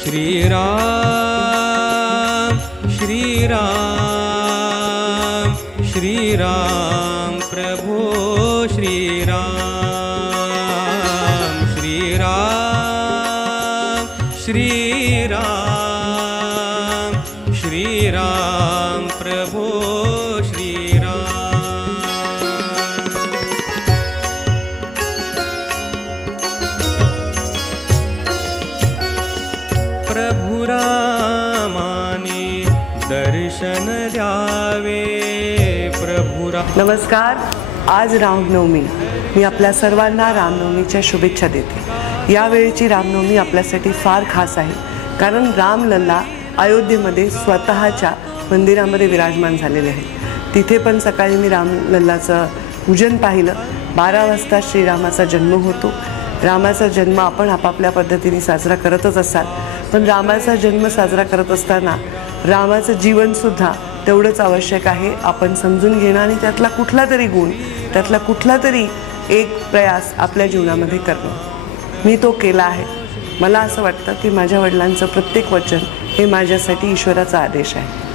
श्रीराम श्रीराम श्रीराम प्रभो श्रीराम श्रीराम श्रीराम श्रीराम प्रभो श्रीराम। प्रभु रामाने दर्शन द्यावे प्रभु नमस्कार, आज रामनवमी। मी आपल्या सर्वांना रामनवमीच्या शुभेच्छा देते। यावेळीची रामनवमी आपल्यासाठी फार खास आहे, कारण रामलल्ला अयोध्येमध्ये स्वतःच्या मंदिरामध्ये विराजमान झालेले आहेत। तिथे पण सकाळी मी रामलल्लाचं पूजन पाहिलं। 12 वाजता श्रीरामाचा जन्म होतो। रामाचा जन्म आपण आपापल्या पद्धतीने साजरा करतच असाल, पण रामाचा जन्म साजरा करत असताना रामाचं जीवनसुद्धा तेवढंच आवश्यक आहे। आपण समजून घेणं आणि त्यातला कुठला तरी गुण, त्यातला कुठला तरी एक प्रयास आपल्या जीवनामध्ये करणं, मी तो केला आहे। मला असं वाटतं की माझ्या वडिलांचं प्रत्येक वचन हे माझ्यासाठी ईश्वराचा आदेश आहे।